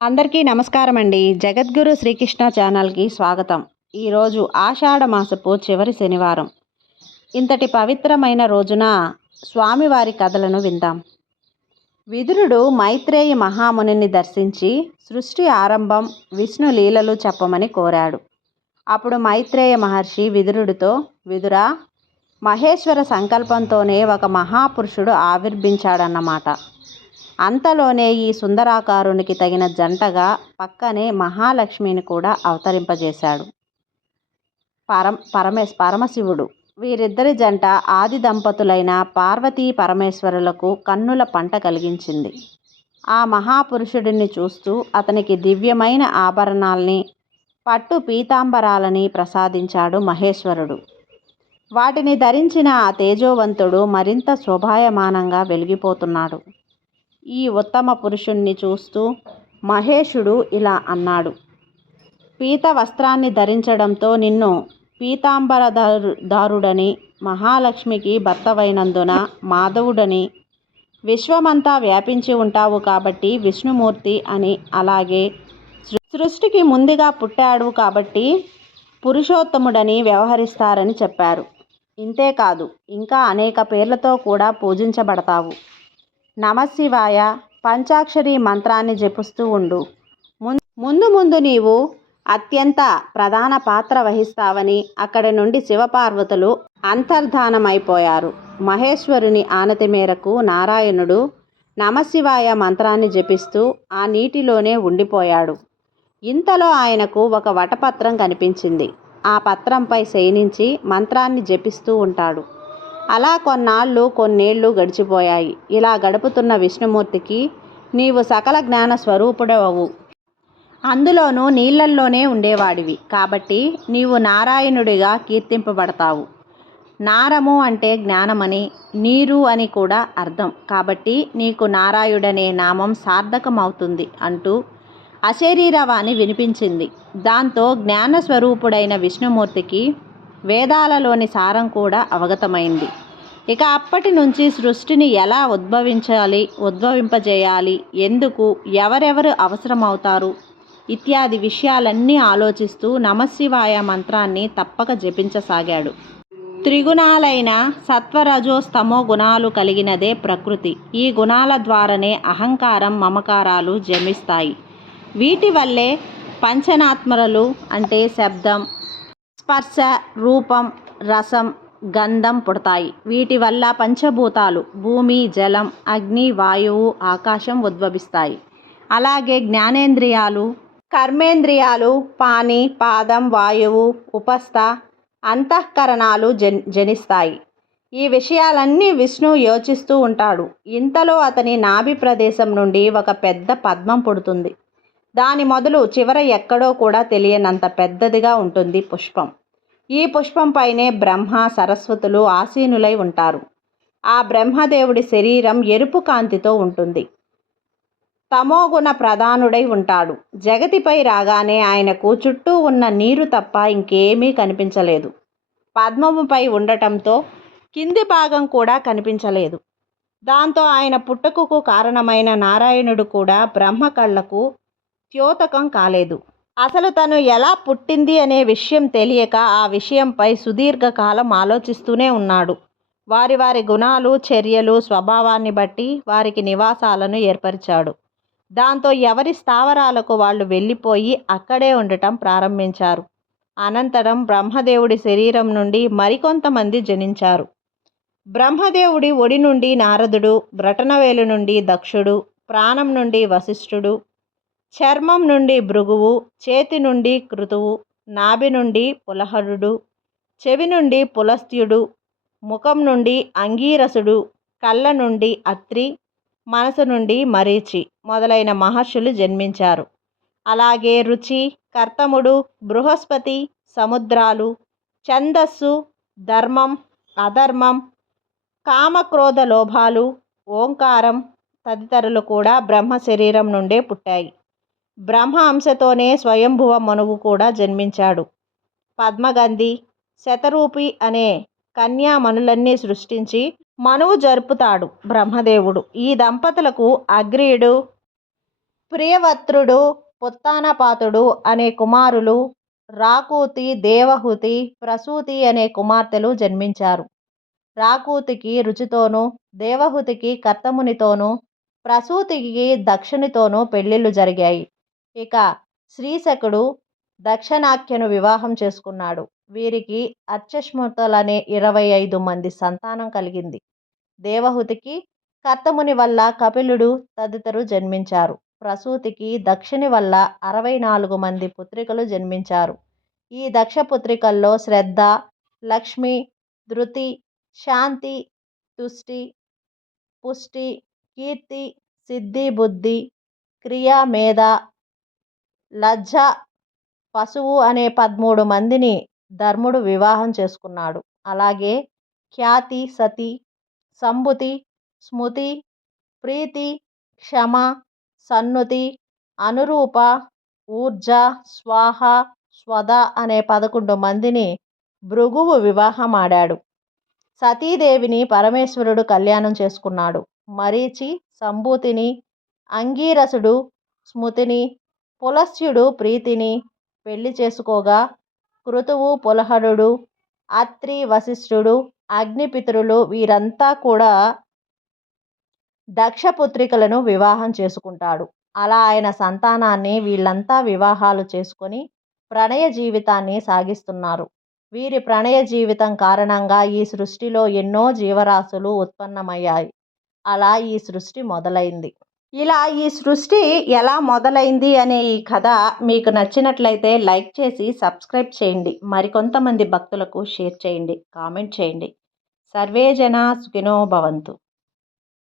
అందరికీ నమస్కారం అండి జగద్గురు శ్రీకృష్ణ ఛానల్కి స్వాగతం. ఈరోజు ఆషాఢ మాసపు చివరి శనివారం. ఇంతటి పవిత్రమైన రోజున స్వామివారి కథలను విందాం. విదురుడు మైత్రేయి మహామునిని దర్శించి సృష్టి ఆరంభం విష్ణు లీలలు చెప్పమని కోరాడు. అప్పుడు మైత్రేయ మహర్షి విదురుడితో విదురా మహేశ్వర సంకల్పంతోనే ఒక మహాపురుషుడు ఆవిర్భించాడన్నమాట. అంతలోనే ఈ సుందరాకారునికి తగిన జంటగా పక్కనే మహాలక్ష్మిని కూడా అవతరింపజేశాడు. పరం పరమేశ్ పరమశివుడు. వీరిద్దరి జంట ఆది దంపతులైన పార్వతీ పరమేశ్వరులకు కన్నుల పంట కలిగించింది. ఆ మహాపురుషుడిని చూస్తూ అతనికి దివ్యమైన ఆభరణాల్ని పట్టు పీతాంబరాలని ప్రసాదించాడు మహేశ్వరుడు. వాటిని ధరించిన ఆ తేజోవంతుడు మరింత శోభాయమానంగా వెలిగిపోతున్నాడు. ఈ ఉత్తమ పురుషుణ్ణి చూస్తూ మహేషుడు ఇలా అన్నాడు. పీత వస్త్రాన్ని ధరించడంతో నిన్ను పీతాంబరదారు దారుడని మహాలక్ష్మికి భర్తవైనందున మాధవుడని విశ్వమంతా వ్యాపించి ఉంటావు కాబట్టి విష్ణుమూర్తి అని అలాగే సృష్టికి ముందుగా పుట్టాడు కాబట్టి పురుషోత్తముడని వ్యవహరిస్తారని చెప్పారు. ఇంతేకాదు ఇంకా అనేక పేర్లతో కూడా పూజించబడతావు. నమశివాయ పంచాక్షరి మంత్రాన్ని జపిస్తూ ఉండు. ముందు ముందు నీవు అత్యంత ప్రధాన పాత్ర వహిస్తావని అక్కడి నుండి శివపార్వతులు అంతర్ధానమైపోయారు. మహేశ్వరుని ఆనతి మేరకు నారాయణుడు నమశివాయ మంత్రాన్ని జపిస్తూ ఆ నీటిలోనే ఉండిపోయాడు. ఇంతలో ఆయనకు ఒక వటపత్రం కనిపించింది. ఆ పత్రంపై శయనించి మంత్రాన్ని జపిస్తూ ఉంటాడు. అలా కొన్నాళ్ళు కొన్నేళ్ళు గడిచిపోయాయి. ఇలా గడుపుతున్న విష్ణుమూర్తికి నీవు సకల జ్ఞాన స్వరూపుడవు అందులోనూ నీళ్ళల్లోనే ఉండేవాడివి. కాబట్టి నీవు నారాయణుడిగా కీర్తింపబడతావు. నారము అంటే జ్ఞానమని నీరు అని కూడా అర్థం. కాబట్టి నీకు నారాయుడనే నామం సార్థకమవుతుంది అంటూ అశరీరవాణి వినిపించింది. దాంతో జ్ఞానస్వరూపుడైన విష్ణుమూర్తికి వేదాలలోని సారం కూడా అవగతమైంది. ఇక అప్పటి నుంచి సృష్టిని ఎలా ఉద్భవించాలి ఉద్భవింపజేయాలి ఎందుకు ఎవరెవరు అవసరమవుతారు ఇత్యాది విషయాలన్నీ ఆలోచిస్తూ నమశివాయ మంత్రాన్ని తప్పక జపించసాగాడు. త్రిగుణాలైన సత్వరజో స్తమో గుణాలు కలిగినదే ప్రకృతి. ఈ గుణాల ద్వారానే అహంకారం మమకారాలు జమిస్తాయి వీటి వల్లే పంచనాత్మరలు అంటే శబ్దం స్పర్శ రూపం రసం గంధం పుడతాయి. వీటి వల్ల పంచభూతాలు భూమి జలం అగ్ని వాయువు ఆకాశం ఉద్భవిస్తాయి. అలాగే జ్ఞానేంద్రియాలు కర్మేంద్రియాలు పాని పాదం వాయువు ఉపస్థ అంతఃకరణాలు జన్ జనిస్తాయి. ఈ విషయాలన్నీ విష్ణు యోచిస్తూ ఉంటాడు. ఇంతలో అతని నాభి ప్రదేశం నుండి ఒక పెద్ద పద్మం పుడుతుంది. దాని మొదలు చివర ఎక్కడో కూడా తెలియనంత పెద్దదిగా ఉంటుంది పుష్పం. ఈ పుష్పంపైనే బ్రహ్మ సరస్వతులు ఆసీనులై ఉంటారు. ఆ బ్రహ్మదేవుడి శరీరం ఎరుపు కాంతితో ఉంటుంది. తమోగుణ ప్రధానుడై ఉంటాడు. జగతిపై రాగానే ఆయనకు చుట్టూ ఉన్న నీరు తప్ప ఇంకేమీ కనిపించలేదు. పద్మముపై ఉండటంతో కింది భాగం కూడా కనిపించలేదు. దాంతో ఆయన పుట్టుకకు కారణమైన నారాయణుడు కూడా బ్రహ్మ కళ్ళకు ద్యోతకం కాలేదు. అసలు తను ఎలా పుట్టింది అనే విషయం తెలియక ఆ విషయంపై సుదీర్ఘకాలం ఆలోచిస్తూనే ఉన్నాడు. వారి వారి గుణాలు చర్యలు స్వభావాన్ని బట్టి వారికి నివాసాలను ఏర్పరిచాడు. దాంతో ఎవరి స్థావరాలకు వాళ్ళు వెళ్ళిపోయి అక్కడే ఉండటం ప్రారంభించారు. అనంతరం బ్రహ్మదేవుడి శరీరం నుండి మరికొంతమంది జనించారు. బ్రహ్మదేవుడి ఒడి నుండి నారదుడు బ్రటనవేలు నుండి దక్షుడు ప్రాణం నుండి వశిష్ఠుడు చర్మం నుండి భృగువు చేతి నుండి కృతువు నాభి నుండి పులహరుడు చెవి నుండి పులస్త్యుడు ముఖం నుండి అంగీరసుడు కళ్ళ నుండి అత్రి మనసు నుండి మరీచి మొదలైన మహర్షులు జన్మించారు. అలాగే రుచి కర్తముడు బృహస్పతి సముద్రాలు ఛందస్సు ధర్మం అధర్మం కామక్రోధ లోభాలు ఓంకారం తదితరులు కూడా బ్రహ్మ శరీరం నుండే పుట్టాయి. బ్రహ్మ అంశతోనే స్వయంభువ మనువు కూడా జన్మించాడు. పద్మగంధి శతరూపి అనే కన్యామణులన్నీ సృష్టించి మనువు జరుపుతాడు బ్రహ్మదేవుడు. ఈ దంపతులకు అగ్రీయుడు ప్రియవత్రుడు పుత్తానపాతుడు అనే కుమారులు రాకూతి దేవహుతి ప్రసూతి అనే కుమార్తెలు జన్మించారు. రాకూతికి రుచితోనూ దేవహుతికి కర్తమునితోనూ ప్రసూతికి దక్షిణితోనూ పెళ్ళిళ్ళు జరిగాయి. ఇక శ్రీశకుడు దక్షిణాఖ్యను వివాహం చేసుకున్నాడు. వీరికి అర్చస్మృతులనే ఇరవై ఐదు మంది సంతానం కలిగింది. దేవహుతికి కర్తముని వల్ల కపిలుడు తదితరు జన్మించారు. ప్రసూతికి దక్షిణి వల్ల అరవై నాలుగు మంది పుత్రికలు జన్మించారు. ఈ దక్ష పుత్రికల్లో శ్రద్ధ లక్ష్మి ధృతి శాంతి తుష్టి పుష్టి కీర్తి సిద్ధి బుద్ధి క్రియా మేధ లజ్జ పశువు అనే పదమూడు మందిని ధర్ముడు వివాహం చేసుకున్నాడు. అలాగే ఖ్యాతి సతి సంబుతి స్మృతి ప్రీతి క్షమ సన్నుతి అనురూప ఊర్జ స్వాహ స్వద అనే పదకొండు మందిని భృగువు వివాహమాడాడు. సతీదేవిని పరమేశ్వరుడు కళ్యాణం చేసుకున్నాడు. మరీచి సంభూతిని అంగీరసుడు స్మృతిని పులస్త్యుడు ప్రీతిని పెళ్ళి చేసుకోగా కృతువు పులహరుడు అత్రి వశిష్ఠుడు అగ్నిపితరులు వీరంతా కూడా దక్షపుత్రికలను వివాహం చేసుకుంటాడు. అలా ఆయన సంతానాన్ని వీళ్ళంతా వివాహాలు చేసుకొని ప్రణయ జీవితాన్ని సాగిస్తున్నారు. వీరి ప్రణయ జీవితం కారణంగా ఈ సృష్టిలో ఎన్నో జీవరాశులు ఉత్పన్నమయ్యాయి. అలా ఈ సృష్టి మొదలైంది. ఇలా ఈ సృష్టి ఎలా మొదలైంది అనే ఈ కథ మీకు నచ్చినట్లయితే లైక్ చేసి సబ్స్క్రైబ్ చేయండి. మరికొంతమంది భక్తులకు షేర్ చేయండి. కామెంట్ చేయండి. సర్వే జన సుఖినో భవంతు.